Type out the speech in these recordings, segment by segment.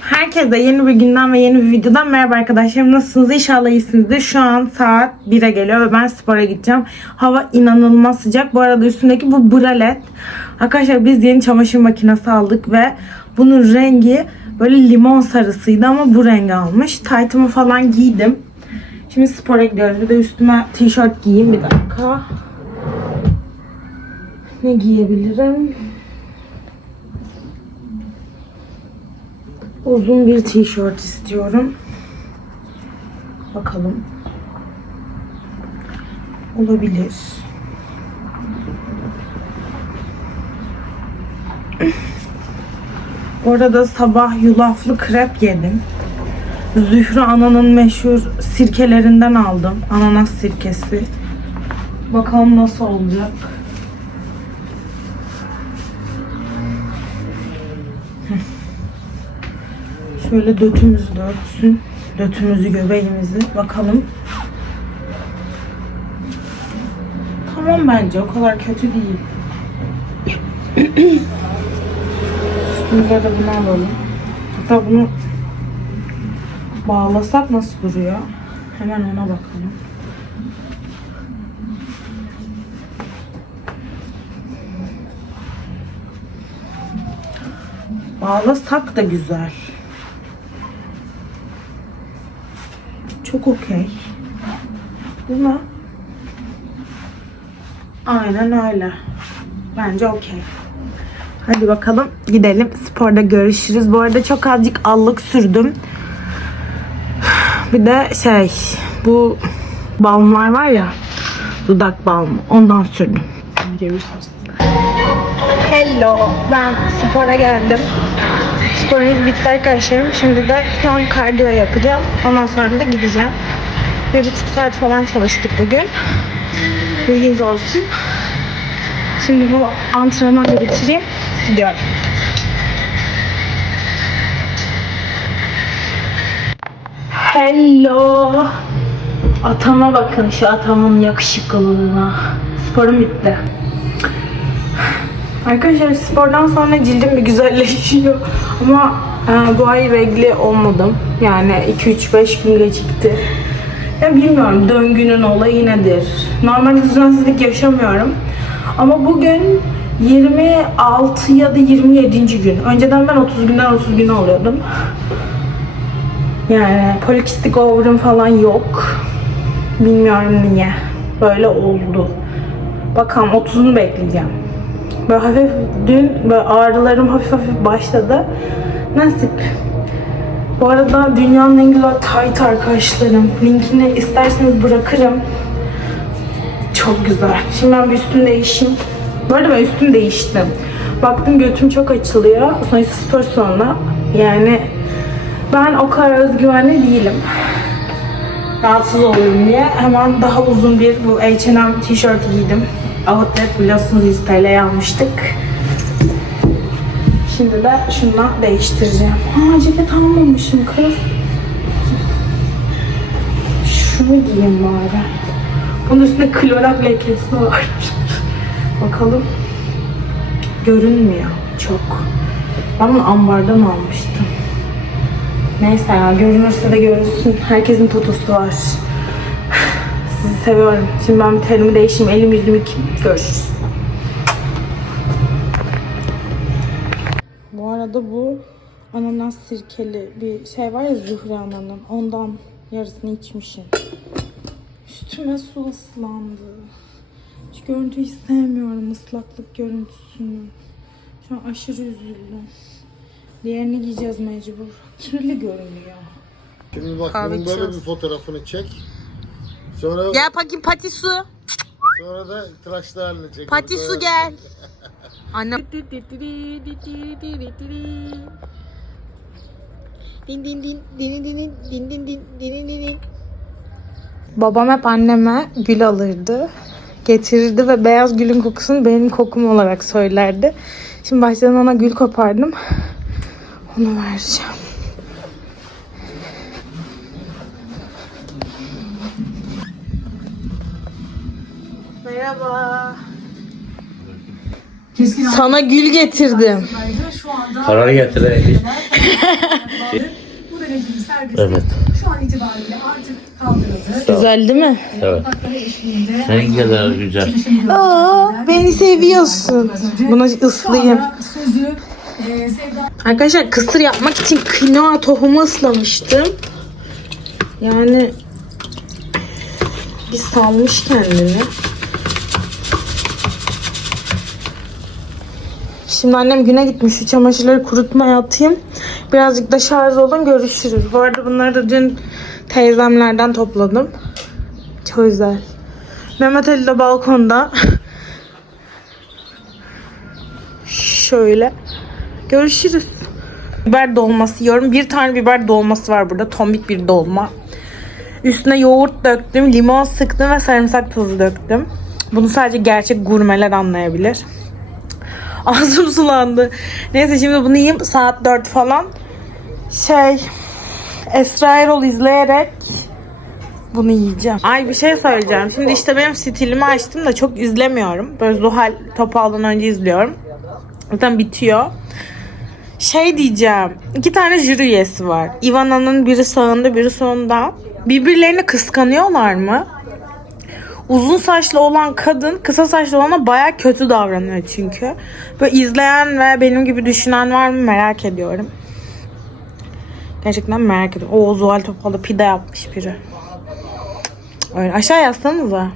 Herkese yeni bir günden ve yeni bir videodan merhaba arkadaşlarım. Nasılsınız? İnşallah iyisinizdir. Şu an saat 1'e geliyor ve ben spora gideceğim. Hava inanılmaz sıcak. Bu arada üstündeki bu bralet. Arkadaşlar biz yeni çamaşır makinesi aldık ve bunun rengi böyle limon sarısıydı ama bu rengi almış. Taytımı falan giydim. Şimdi spora gidiyoruz. Bir de üstüme tişört giyeyim bir dakika. Ne giyebilirim? Uzun bir tişört istiyorum. Bakalım. Olabilir. Bu arada sabah yulaflı krep yedim. Zührü Ana'nın meşhur sirkelerinden aldım. Ananas sirkesi. Bakalım nasıl olacak. Şöyle dötümüzü de örtsün. Dötümüzü, göbeğimizi. Bakalım. Tamam bence. O kadar kötü değil. Üstümüze de bunu alalım. Hatta bunu bağlasak nasıl duruyor? Hemen ona bakalım. Bağlasak da güzel. Çok okey. Değil mi? Aynen öyle. Bence okey. Hadi bakalım gidelim. Sporda görüşürüz. Bu arada çok azıcık allık sürdüm. Bir de şey bu balmlar var ya dudak balmı ondan sürdüm. Hello ben spora geldim. Sporumuz bitti arkadaşlarım. Şimdi de an kardiyo yapacağım. Ondan sonra da gideceğim. Bir buçuk saat falan çalıştık bugün. Bilginiz olsun. Şimdi bu antrenmanı bitireyim. Gidiyorum. Hello. Atama bakın şu atamın yakışıklılığına. Sporum bitti. Arkadaşlar spordan sonra cildim bir güzelleşiyor. Ama e, bu ay regli olmadım. Yani 2-3-5 gün gecikti. Ya bilmiyorum döngünün olayı nedir? Normalde düzensizlik yaşamıyorum. Ama bugün 26 ya da 27. gün. Önceden ben 30 günden 30 gün oluyordum. Yani polikistik over'ım falan yok. Bilmiyorum niye. Böyle oldu. Bakalım 30'unu bekleyeceğim. Böyle hafif dün böyle ağrılarım hafif hafif başladı. Nasip. Bu arada dünyanın en güzel tight arkadaşlarım. Linkini isterseniz bırakırım. Çok güzel. Şimdi ben bir üstümü değişeyim. Bu arada ben üstümü değiştim. Baktım götüm çok açılıyor. Sonuçta spor salonu. Yani ben o kadar özgüvenli değilim. Rahatsız oluyorum diye hemen daha uzun bir bu H&M tişört giydim. Outlet biliyorsunuz 100 TL'ye almıştık. Şimdi de şundan değiştireceğim. Aa ceket almamışım kız. Şunu giyeyim bari. Bunun üstünde klorak lekesi var. Bakalım. Görünmüyor çok. Ben bunu ambardan almıştım. Neyse ya görünürse de görünsün. Herkesin totosu var. Sizi seviyorum. Şimdi ben bir terimi değişeyim. Elim yüzümü yıkayayım. Görüşürüz. Bu arada bu ananas sirkeli bir şey var ya Zühre Ana'nın. Ondan yarısını içmişim. Üstüme su ıslandı. Hiç görüntüyü sevmiyorum ıslaklık görüntüsünü. Şu an aşırı üzüldüm. Diğerini giyeceğiz mecbur. Kirli görünüyor. Şimdi bak Kahve bunun böyle bir fotoğrafını çek. Sonra Gel bakayım pati su. sonra da tıraşlı halini çek. Pati Sonra- su gel. Annem. Din din din din din din din din din din din din. Babam hep anneme gül alırdı. Getirirdi ve beyaz gülün kokusunu benim kokum olarak söylerdi. Şimdi bahçeden ona gül kopardım. Onu vereceğim. Merhaba. Sana gül getirdim. Parayı getireyim. Bu dereceli serbestlik Evet. şu an itibariyle artık kaldırıldı. Güzel değil mi? Evet. Senin kadar güzel. Aa, beni seviyorsun. Buna ıslayayım. Sözü e, Sevda Arkadaşlar kısır yapmak için kinoa tohumu ıslamıştım. Yani bir salmış kendini. Şimdi annem güne gitmiş. Şu çamaşırları kurutmaya atayım. Birazcık da şarj olun görüşürüz. Bu arada bunları da dün teyzemlerden topladım. Çok güzel. Mehmet Ali de balkonda. Şöyle. Görüşürüz. Biber dolması yiyorum. Bir tane biber dolması var burada. Tombik bir dolma. Üstüne yoğurt döktüm, limon sıktım ve sarımsak tozu döktüm. Bunu sadece gerçek gurmeler anlayabilir. Ağzım sulandı. Neyse şimdi bunu yiyeyim. Saat 4 falan. Şey, Esra Erol izleyerek bunu yiyeceğim. Ay bir şey söyleyeceğim. Şimdi işte benim stilimi açtım da çok izlemiyorum. Böyle Zuhal Topal'dan önce izliyorum. Zaten bitiyor. Şey diyeceğim. iki tane jüri üyesi var. Ivana'nın biri sağında biri solunda. Birbirlerini kıskanıyorlar mı? Uzun saçlı olan kadın kısa saçlı olana baya kötü davranıyor çünkü. Böyle izleyen ve benim gibi düşünen var mı merak ediyorum. Gerçekten merak ediyorum. O Zuhal Topal'da pide yapmış biri. Öyle. Aşağı yazsanıza.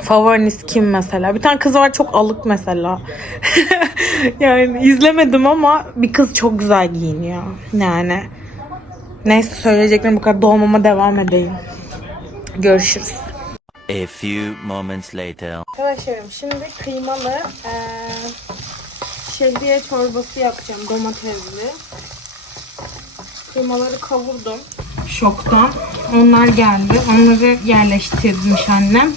Favoriniz kim mesela? Bir tane kız var çok alık mesela. yani izlemedim ama bir kız çok güzel giyiniyor. Yani. Neyse söyleyeceklerim bu kadar. Doğmama devam edeyim. Görüşürüz. A few moments later. Arkadaşlarım şimdi kıymalı eee şehriye çorbası yapacağım domatesli. Kıymaları kavurdum. Şoktan. Onlar geldi. Onları yerleştirmiş annem.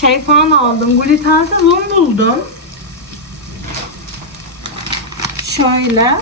Şey falan aldım. Glutensiz un buldum. Şöyle.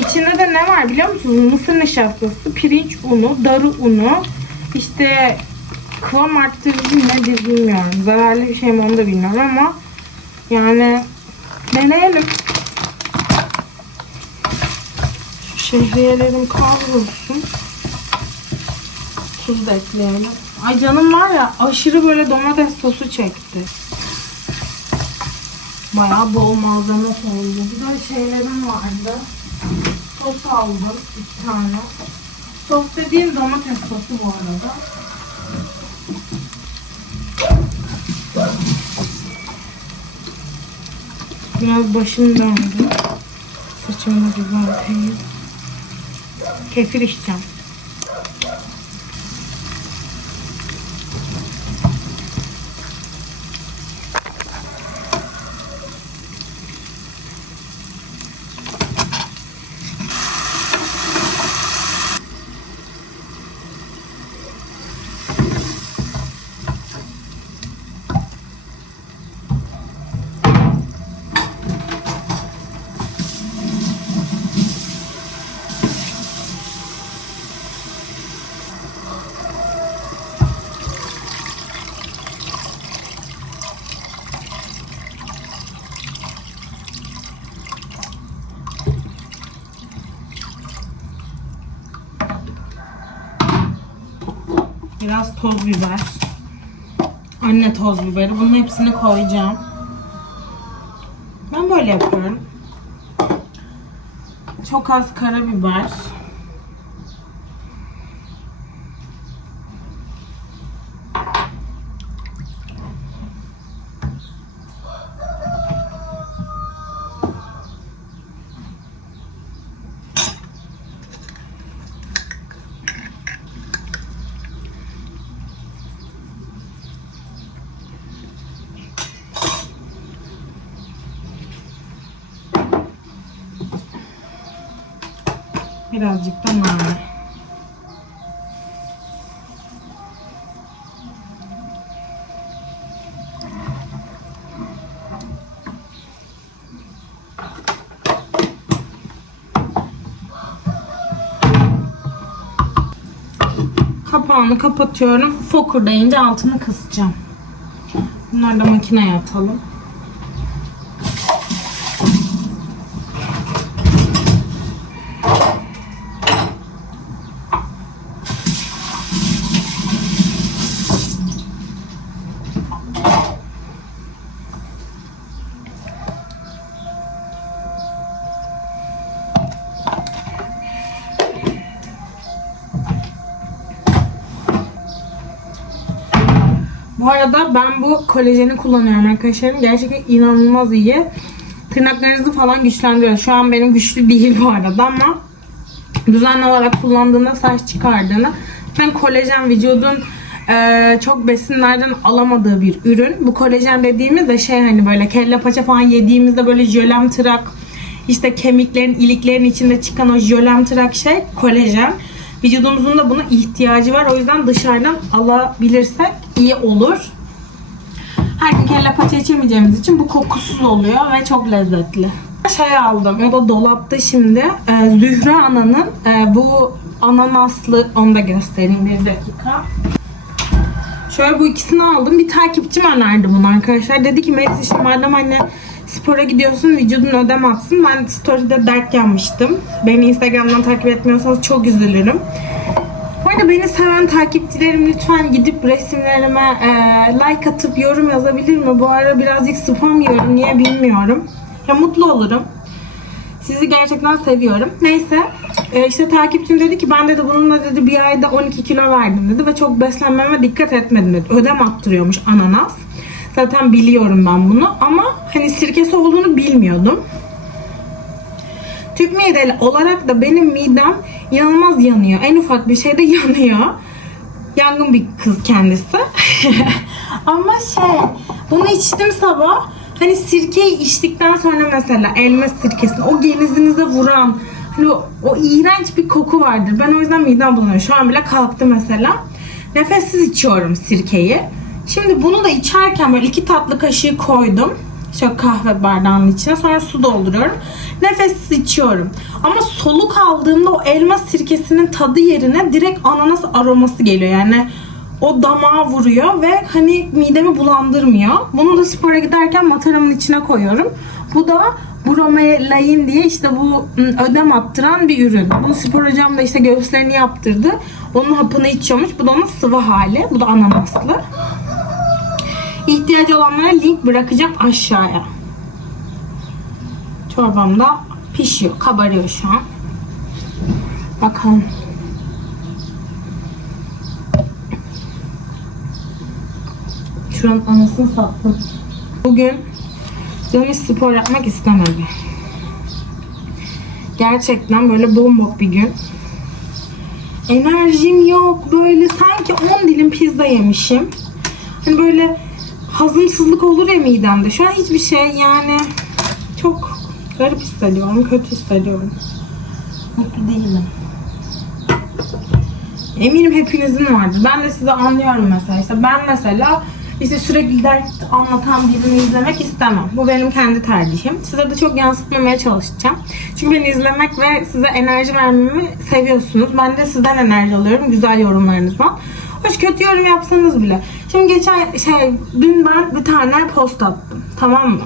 İçinde de ne var biliyor musunuz? Mısır nişastası, pirinç unu, darı unu, işte kıvam arttırıcı nedir bilmiyorum. Zararlı bir şey mi onu da bilmiyorum ama yani deneyelim. Şu şehriyelerim kavrulsun. Tuz da ekleyelim. Ay canım var ya aşırı böyle domates sosu çekti. Bayağı bol malzeme oldu. Güzel şeylerim vardı. Sos aldım iki tane. Sos dediğim domates sosu bu arada. Biraz başım döndü. Saçımı düzelteyim. Kefir içeceğim. Biraz toz biber. Anne toz biberi. Bunun hepsini koyacağım. Ben böyle yapıyorum. Çok az karabiber. Birazcık da nane. Kapağını kapatıyorum. Fokur deyince altını kısacağım. Bunları da makineye atalım. Arada ben bu kolajeni kullanıyorum arkadaşlarım. Gerçekten inanılmaz iyi. Tırnaklarınızı falan güçlendiriyor. Şu an benim güçlü değil bu arada ama düzenli olarak kullandığında saç çıkardığını ben kolajen vücudun e, çok besinlerden alamadığı bir ürün. Bu kolajen dediğimiz de şey hani böyle kelle paça falan yediğimizde böyle jölem tırak işte kemiklerin, iliklerin içinde çıkan o jölem tırak şey kolajen. Vücudumuzun da buna ihtiyacı var. O yüzden dışarıdan alabilirsek iyi olur. Her gün kelle paça içemeyeceğimiz için bu kokusuz oluyor ve çok lezzetli. Şey aldım, o da dolapta şimdi. Ee, Zühre Ana'nın e, bu ananaslı, onu da göstereyim bir dakika. Şöyle bu ikisini aldım. Bir takipçim önerdi bunu arkadaşlar. Dedi ki Melis işte madem hani spora gidiyorsun vücudun ödem atsın. Ben story'de dert yanmıştım. Beni Instagram'dan takip etmiyorsanız çok üzülürüm. Arada beni seven takipçilerim lütfen gidip resimlerime e, like atıp yorum yazabilir mi? Bu ara birazcık spam yiyorum. Niye bilmiyorum. Ya mutlu olurum. Sizi gerçekten seviyorum. Neyse e, işte takipçim dedi ki ben dedi bununla dedi bir ayda 12 kilo verdim dedi ve çok beslenmeme dikkat etmedim dedi. Ödem attırıyormuş ananas. Zaten biliyorum ben bunu ama hani sirkesi olduğunu bilmiyordum. Tüp mideli olarak da benim midem inanılmaz yanıyor. En ufak bir şeyde yanıyor. Yangın bir kız kendisi. Ama şey, bunu içtim sabah. Hani sirkeyi içtikten sonra mesela elma sirkesini o genizinize vuran hani o, o iğrenç bir koku vardır. Ben o yüzden midem bulanıyor. Şu an bile kalktı mesela. Nefessiz içiyorum sirkeyi. Şimdi bunu da içerken böyle iki tatlı kaşığı koydum. Şöyle kahve bardağının içine. Sonra su dolduruyorum. Nefessiz içiyorum. Ama soluk aldığımda o elma sirkesinin tadı yerine direkt ananas aroması geliyor. Yani o damağa vuruyor ve hani midemi bulandırmıyor. Bunu da spora giderken mataramın içine koyuyorum. Bu da bromelain diye işte bu ım, ödem attıran bir ürün. Bunu spor hocam da işte göğüslerini yaptırdı. Onun hapını içiyormuş. Bu da onun sıvı hali. Bu da ananaslı. İhtiyacı olanlara link bırakacağım aşağıya. Çorbam pişiyor, kabarıyor şu an. Bakalım. Şu an anasını sattım. Bugün canım hiç spor yapmak istemedi. Gerçekten böyle bombok bir gün. Enerjim yok. Böyle sanki 10 dilim pizza yemişim. Hani böyle hazımsızlık olur ya midemde. Şu an hiçbir şey yani çok garip hissediyorum, kötü hissediyorum. Mutlu değilim. Eminim hepinizin vardır. Ben de sizi anlıyorum mesela. İşte ben mesela işte sürekli dert anlatan birini izlemek istemem. Bu benim kendi tercihim. Size de çok yansıtmamaya çalışacağım. Çünkü beni izlemek ve size enerji vermemi seviyorsunuz. Ben de sizden enerji alıyorum güzel yorumlarınızdan. Hoş kötü yorum yapsanız bile. Şimdi geçen şey dün ben bir tane post attım. Tamam mı?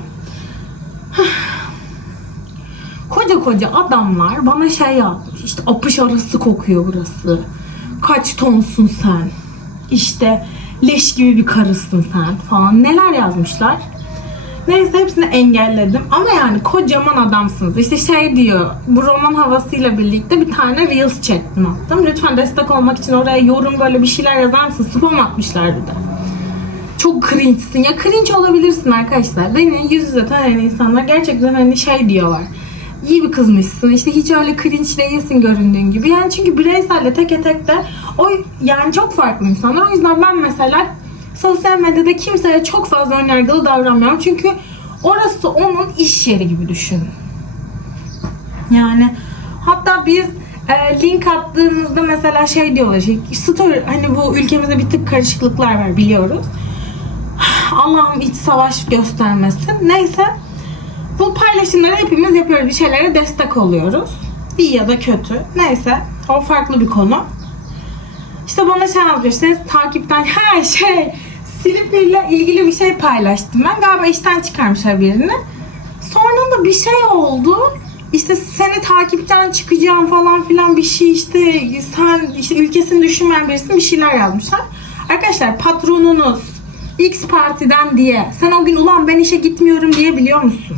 Koca koca adamlar bana şey yazmış. İşte apış arası kokuyor burası. Kaç tonsun sen? İşte leş gibi bir karısın sen falan. Neler yazmışlar. Neyse hepsini engelledim. Ama yani kocaman adamsınız. İşte şey diyor, bu roman havasıyla birlikte bir tane Reels çektim attım. Lütfen destek olmak için oraya yorum böyle bir şeyler yazar mısın? Spam atmışlar bir de. Çok cringe'sin. Ya cringe olabilirsin arkadaşlar. Beni yüz yüze tanıyan insanlar gerçekten hani şey diyorlar. İyi bir kızmışsın. İşte hiç öyle cringe değilsin göründüğün gibi. Yani çünkü bireyselle teke tek de o yani çok farklı insanlar. O yüzden ben mesela sosyal medyada kimseye çok fazla önyargılı davranmıyorum. Çünkü orası onun iş yeri gibi düşün. Yani hatta biz e, link attığımızda mesela şey diyorlar şey, story hani bu ülkemizde bir tık karışıklıklar var biliyoruz. Allah'ım iç savaş göstermesin. Neyse bu paylaşımları hepimiz yapıyoruz. Bir şeylere destek oluyoruz. İyi ya da kötü. Neyse o farklı bir konu. İşte bana şey yazmış. İşte takipten her şey Slipper'la ilgili bir şey paylaştım ben. Galiba işten çıkarmışlar birini. Sonra da bir şey oldu. İşte seni takipten çıkacağım falan filan bir şey işte sen işte ülkesini düşünmeyen birisin bir şeyler yazmışlar. Arkadaşlar patronunuz X partiden diye sen o gün ulan ben işe gitmiyorum diye biliyor musun?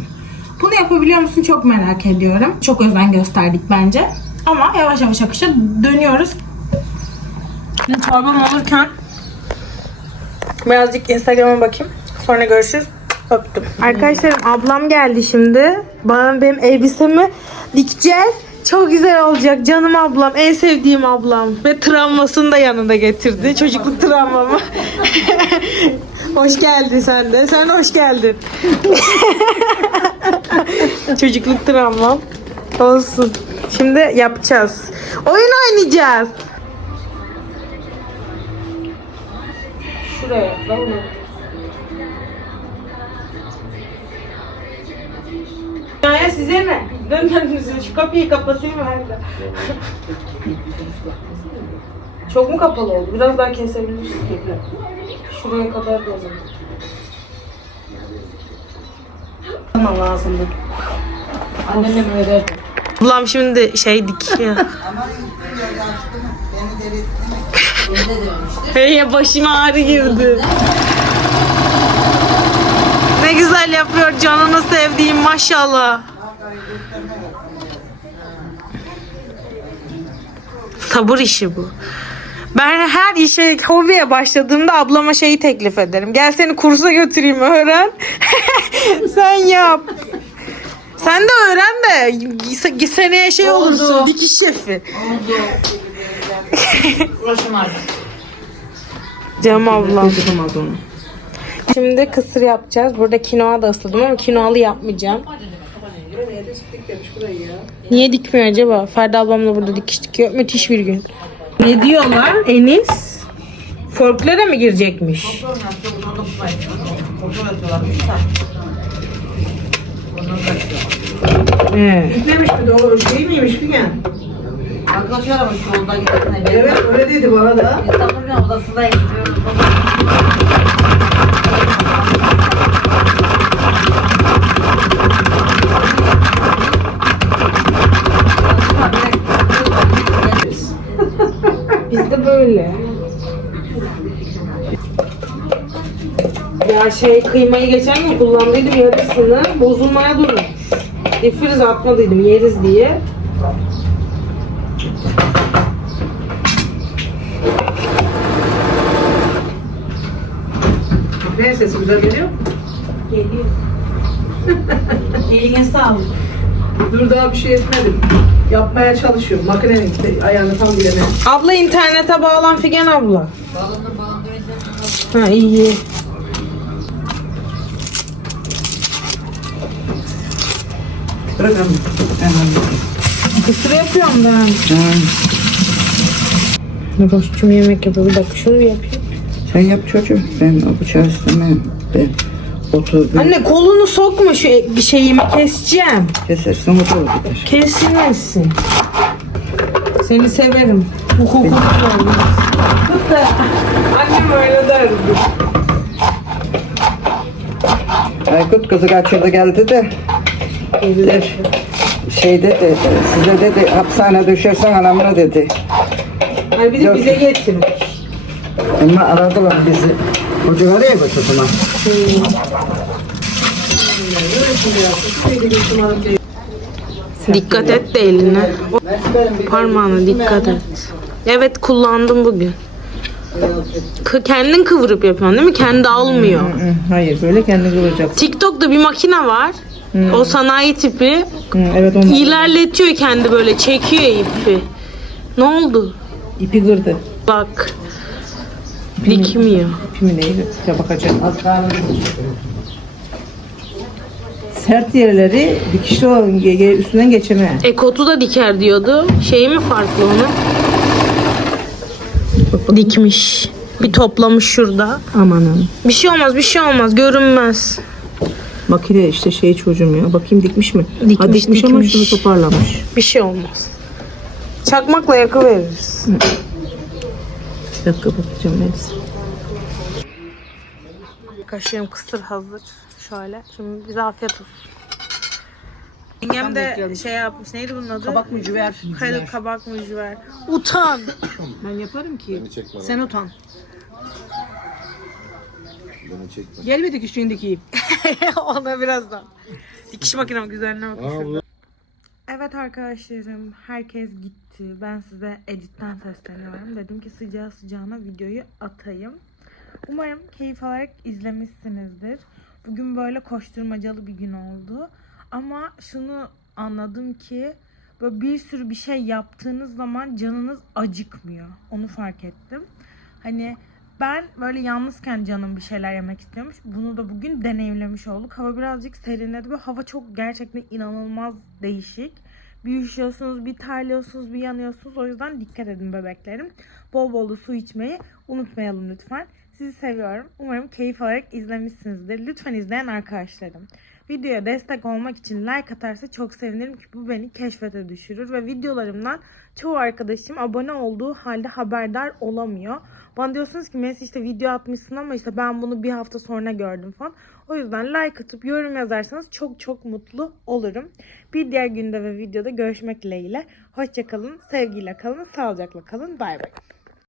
Bunu yapabiliyor musun çok merak ediyorum. Çok özen gösterdik bence. Ama yavaş yavaş akışa dönüyoruz. Şimdi çorbam olurken Birazcık Instagram'a bakayım. Sonra görüşürüz. Öptüm. Arkadaşlarım ablam geldi şimdi. Bana benim elbisemi dikeceğiz. Çok güzel olacak. Canım ablam. En sevdiğim ablam. Ve travmasını da yanında getirdi. Çocukluk travmamı. hoş geldin sen de. Sen hoş geldin. Çocukluk travmam. Olsun. Şimdi yapacağız. Oyun oynayacağız. Şuraya. Tamam Ya size ne? Dön dön şu kapıyı kapatayım ben de. Çok mu kapalı oldu? Biraz daha kesebiliriz. Şuraya kadar da o zaman. Tamam lazımdı. Anneme böyle derdi. Ablam şimdi şey. Hey ya başıma ağrı girdi. Ne güzel yapıyor canını sevdiğim maşallah. Sabır işi bu. Ben her işe, hobiye başladığımda ablama şeyi teklif ederim. Gel seni kursa götüreyim öğren. Sen yap. Sen de öğren de seneye şey olursun dikiş şefi. Uğraşım artık. Canım ablam. Şimdi kısır yapacağız. Burada kinoa da ısladım ama kinoalı yapmayacağım. Niye dikmiyor acaba? Ferdi ablamla burada dikiş dikiyor. Müthiş bir gün. Ne diyorlar? Enis folklore mi girecekmiş? He. Gitmemiş mi? Doğru şey miymiş bir gen? Arkadaşlar ama şu yolda beri. Evet öyle dedi bana da. İstanbul'un odasına gidiyoruz. Böyle. Ya şey kıymayı geçen gün kullandıydım yarısını. Bozulmaya durmuş. Difriz atmadıydım yeriz diye. Ne sesi güzel geliyor? Geliyor. Eline sağlık. Dur daha bir şey etmedim. Yapmaya çalışıyorum. Makinenin ayağını tam bilemedim. Abla internete bağlan Figen abla. Ha iyi. Bırak abi. Kısır yapıyorum ben. Roşçum yemek yapıyor. Bir dakika şunu yapayım. Sen yap çocuğum. Ben o bıçağı istemem. Ben otur Anne kolunu sokma şu e- şeyimi keseceğim. kesersin o da o gider. Kesilmesin. Seni severim. Bu kokunu olmaz. Annem öyle derdi. Aykut kızı kaçırdı geldi de Gelir. şey dedi size dedi hapishane düşersen anamına dedi. Ay bir de Yok. bize getirmiş. Ama aradılar bizi. Hocaları ya götürdüler. Dikkat et de eline. Parmağına dikkat et. Evet kullandım bugün. K- kendin kıvırıp yapıyorsun değil mi? Kendi almıyor. Hayır böyle kendini kıvıracak. TikTok'ta bir makine var. O sanayi tipi. evet onu. İlerletiyor kendi böyle çekiyor ipi. Ne oldu? İpi kırdı. Bak. Birikmiyor. Pimineye götüre bakacağım. Az Sert yerleri dikişli olan üstünden geçeme. Ekotu da diker diyordu. Şey mi farklı onun? Dikmiş. Bir toplamış şurada. Amanın. Bir şey olmaz, bir şey olmaz. Görünmez. Makine işte şey çocuğum ya. Bakayım dikmiş mi? Dikmiş, ha, dikmiş, dikmiş. ama şunu toparlamış. Bir şey olmaz. Çakmakla yakıveririz. Hı. 5 dakika. Kaşığım kısır hazır. Şöyle. Şimdi bize afiyet olsun. Yengem de şey yapmış. Neydi bunun adı? Kabak mücver. Kayılı kabak mücver. Utan. Ben yaparım ki. Beni çekme. Sen utan. Beni çekme. Gelmedi küçüğündeki. Ona birazdan. Dikiş makinem güzelliğine bakın. şurada. Evet arkadaşlarım. Herkes gitti. Ben size editten sesleniyorum. Dedim ki sıcağı sıcağına videoyu atayım. Umarım keyif alarak izlemişsinizdir. Bugün böyle koşturmacalı bir gün oldu. Ama şunu anladım ki böyle bir sürü bir şey yaptığınız zaman canınız acıkmıyor. Onu fark ettim. Hani ben böyle yalnızken canım bir şeyler yemek istiyormuş. Bunu da bugün deneyimlemiş olduk. Hava birazcık serinledi ve hava çok gerçekten inanılmaz değişik. Bir üşüyorsunuz, bir terliyorsunuz, bir yanıyorsunuz. O yüzden dikkat edin bebeklerim. Bol bol su içmeyi unutmayalım lütfen. Sizi seviyorum. Umarım keyif alarak izlemişsinizdir. Lütfen izleyen arkadaşlarım. Videoya destek olmak için like atarsa çok sevinirim ki bu beni keşfete düşürür ve videolarımdan çoğu arkadaşım abone olduğu halde haberdar olamıyor. Bana diyorsunuz ki Messi işte video atmışsın ama işte ben bunu bir hafta sonra gördüm falan. O yüzden like atıp yorum yazarsanız çok çok mutlu olurum. Bir diğer günde ve videoda görüşmek dileğiyle. Hoşçakalın, sevgiyle kalın, sağlıcakla kalın. Bay bay.